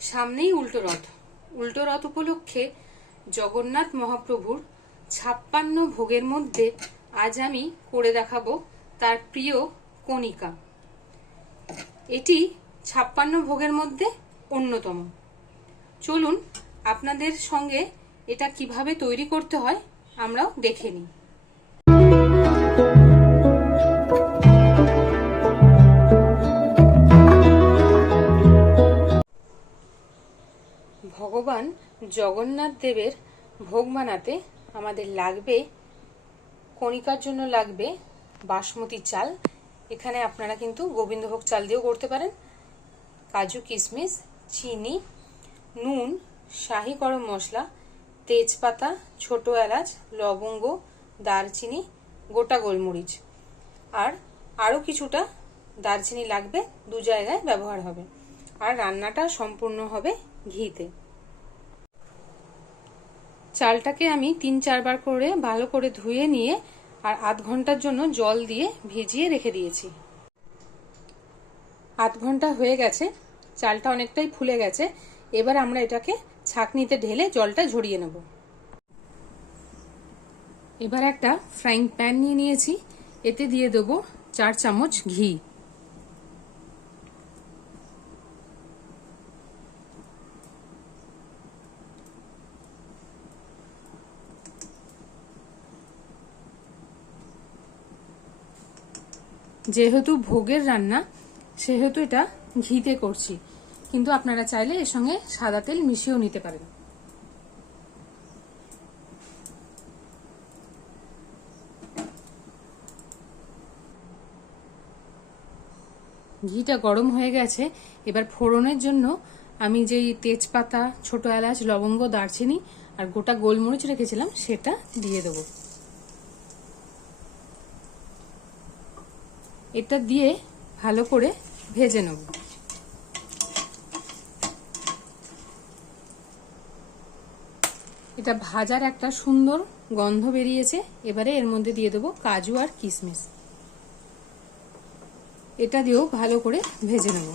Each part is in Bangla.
সামনেই উল্টো রথ উপলক্ষে জগন্নাথ মহাপ্রভুর 56 ভোগের মধ্যে আজ আমি করে দেখাবো তার প্রিয় কণিকা। এটি 56 ভোগের মধ্যে অন্যতম। চলুন আপনাদের সঙ্গে এটা কিভাবে তৈরি করতে হয় আমরাও দেখে নিই। ভগবান জগন্নাথ দেবের ভোগ বানাতে আমাদের লাগবে, কণিকার জন্য লাগবে বাসমতি চাল। এখানে আপনারা কিন্তু গোবিন্দভোগ চাল দিয়েও করতে পারেন। কাজু, কিশমিশ, চিনি, নুন, শাহি গরম মশলা, তেজপাতা, ছোট এলাচ, লবঙ্গ, দারচিনি, গোটা গোলমরিচ আর আরও কিছুটা দারচিনি লাগবে, 2 জায়গায় ব্যবহার হবে। আর রান্নাটা সম্পূর্ণ হবে ঘিতে। চালটাকে আমি 3-4 বার করে ভালো করে ধুয়ে নিয়ে আর আধ ঘন্টার জন্য জল দিয়ে ভিজিয়ে রেখে দিয়েছি। আধ ঘন্টা হয়ে গেছে, চালটা অনেকটাই ফুলে গেছে। এবার আমরা এটাকে ছাঁকনিতে ঢেলে জলটা ঝরিয়ে নেব। এবার একটা ফ্রাইং প্যান নিয়ে নিয়েছি, এতে দিয়ে দেবো 4 চামচ ঘি। যেহেতু ভোগের রান্না সেহেতু এটা ঘিতে করছি, কিন্তু আপনারা চাইলে এর সঙ্গে সাদা তেল মিশিয়েও নিতে পারেন। ঘিটা গরম হয়ে গেছে। এবার ফোড়নের জন্য আমি যেই তেজপাতা, ছোট এলাচ, লবঙ্গ, দারচিনি আর গোটা গোলমরিচ রেখেছিলাম সেটা দিয়ে দেবো। এটা দিয়ে ভালো করে ভেজে নেব। এটা ভাজার একটা সুন্দর গন্ধ বেরিয়েছে। এবারে এর মধ্যে দিয়ে দেবো কাজু আর কিশমিশ। এটা দিয়েও ভালো করে ভেজে নেব।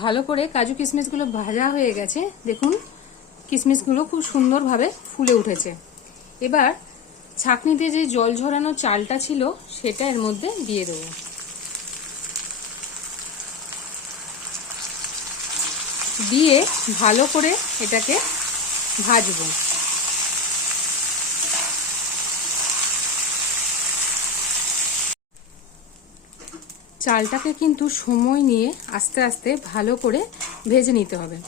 ভালো করে কাজু কিশমিশগুলো ভাজা হয়ে গেছে। দেখুন কিশমিশগুলো খুব সুন্দরভাবে ফুলে উঠেছে। এবার ছাঁকনিতে যে জল ঝরানো চালটা ছিল সেটা এর মধ্যে দিয়ে দেবো। দিয়ে ভালো করে এটাকে ভাজবো। চালটাকে কিন্তু সময় নিয়ে আস্তে আস্তে ভালো করে ভেজে নিতে হবে।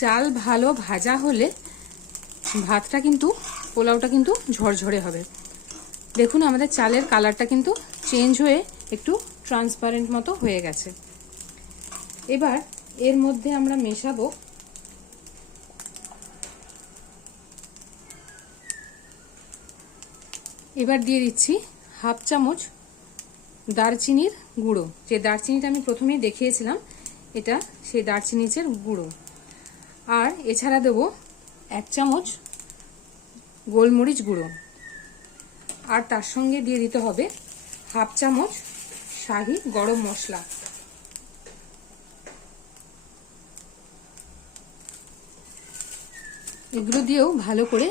চাল ভালো ভাজা হলে ভাতটা কিন্তু, পোলাওটা কিন্তু ঝরঝরে হবে। দেখুন আমাদের চালের কালারটা কিন্তু চেঞ্জ হয়ে একটু ট্রান্সপারেন্ট মতো হয়ে গেছে। এবার এর মধ্যে আমরা মেশাবো এবার দিয়ে দিচ্ছি 1/2 চামচ দারচিনির গুঁড়ো। যে দারচিনিটা আমি প্রথমেই দেখিয়েছিলাম, এটা সেই দারচিনির গুঁড়ো। আর এছাড়া দেবো 1 চামচ গোলমরিচ গুঁড়ো। আর তার সঙ্গে দিয়ে দিতে হবে 1/2 চামচ শাহি গরম মশলা। এগুলো দিয়েও ভালো করে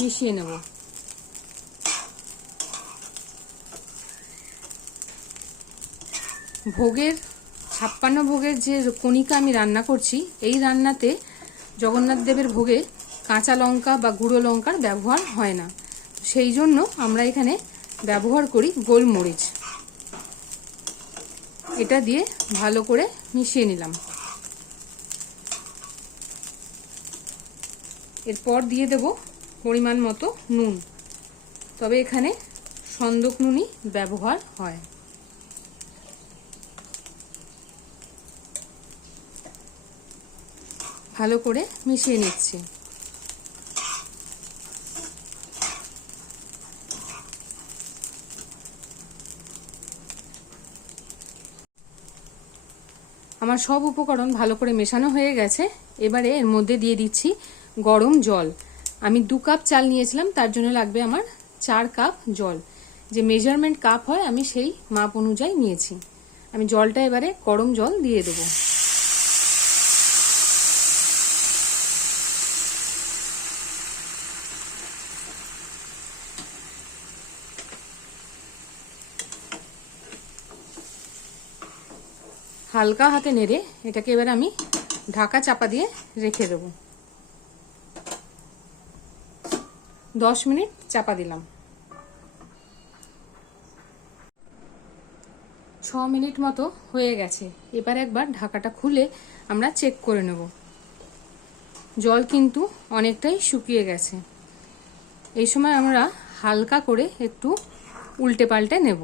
মিশিয়ে নেব। ভোগের 56 ভোগের যে কণিকা আমি রান্না করছি, এই রান্নাতে জগন্নাথ দেবের ভোগে কাঁচা লঙ্কা বা গুঁড়ো লঙ্কার ব্যবহার হয় না। সেই জন্য আমরা এখানে ব্যবহার করি গোলমরিচ। এটা দিয়ে ভালো করে মিশিয়ে নিলাম। এরপর দিয়ে দেব পরিমাণ মতো নুন, তবে এখানে সন্দক নুনই ব্যবহার হয়। ভালো করে মিশিয়ে নিচ্ছি। আমার সব উপকরণ ভালো করে মেশানো হয়ে গেছে। এবারে এর মধ্যে দিয়ে দিচ্ছি গরম জল। আমি 2 কাপ চাল নিয়েছিলাম, তার জন্য লাগবে আমার 4 কাপ জল। যে মেজারমেন্ট কাপ হয় আমি সেই মাপ অনুযায়ী নিয়েছি। আমি জলটা এবারে গরম জল দিয়ে দেবো। হালকা হাতে নেড়ে এটাকে এবার আমি ঢাকা চাপা দিয়ে রেখে দেব। 10 মিনিট চাপা দিলাম। 6 মিনিট মতো হয়ে গেছে। এবার একবার ঢাকাটা খুলে আমরা চেক করে নেব। জল কিন্তু অনেকটাই শুকিয়ে গেছে। এই সময় আমরা হালকা করে একটু উল্টে পাল্টে নেব।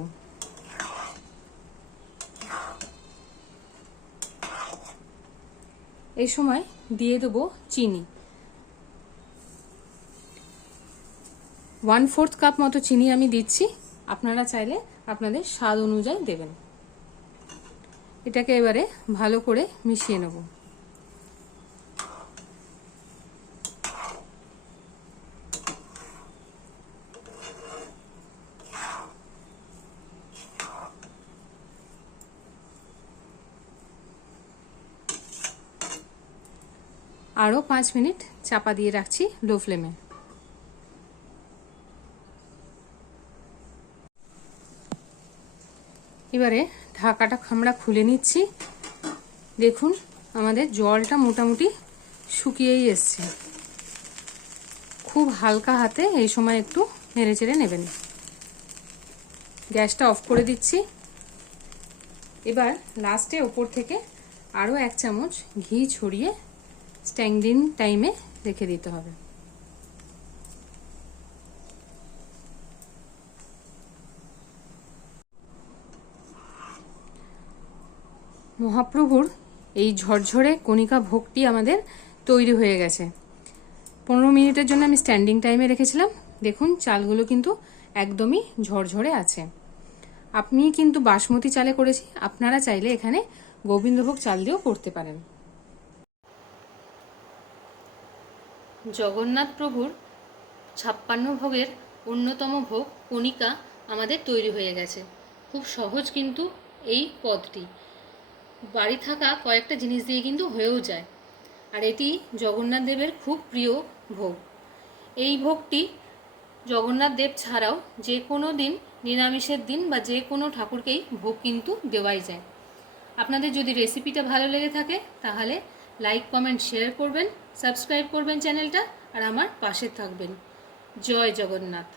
এই সময় দিয়ে দেবো চিনি। 1/4 কাপ মতো চিনি আমি দিচ্ছি। আপনারা চাইলে আপনাদের স্বাদ অনুযায়ী দেবেন। এটাকে এবারে ভালো করে মিশিয়ে নেব। আরও 5 মিনিট চাপা দিয়ে রাখছি লো ফ্লেমে। এবারে ঢাকাটা আমরা খুলে নিচ্ছি। দেখুন আমাদের জলটা মোটামুটি শুকিয়েই এসছে। খুব হালকা হাতে এই সময় একটু নেড়ে চেড়ে নেবেন। গ্যাসটা অফ করে দিচ্ছি। এবার লাস্টে ওপর থেকে আরও 1 চামচ ঘি ছড়িয়ে স্ট্যান্ডিং টাইমে রেখে দিতে হবে। মহাপ্রভুর এই ঝরঝরে কণিকা ভোগটি আমাদের তৈরি হয়ে গেছে। 15 মিনিটের জন্য আমি স্ট্যান্ডিং টাইমে রেখেছিলাম। দেখুন চালগুলো কিন্তু একদমই ঝরঝরে আছে। আপনি কিন্তু বাসমতি চালে করেছি, আপনারা চাইলে এখানে গোবিন্দভোগ চাল দিয়েও করতে পারেন। জগন্নাথ প্রভুর 56 ভোগের অন্যতম ভোগ কণিকা আমাদের তৈরি হয়ে গেছে। খুব সহজ কিন্তু এই পদটি। বাড়ি থাকা কয়েকটা জিনিস দিয়ে কিন্তু হয়েও যায়। আর এটি জগন্নাথ দেবের খুব প্রিয় ভোগ। এই ভোগটি জগন্নাথ দেব ছাড়াও যে কোনো দিন, নিরামিষের দিন বা যে কোনো ঠাকুরকেই ভোগ কিন্তু দেওয়াই যায়। আপনাদের যদি রেসিপিটা ভালো লেগে থাকে তাহলে লাইক, কমেন্ট, শেয়ার করবেন, সাবস্ক্রাইব করবেন চ্যানেলটা, আর আমার পাশে থাকবেন। জয় জগন্নাথ।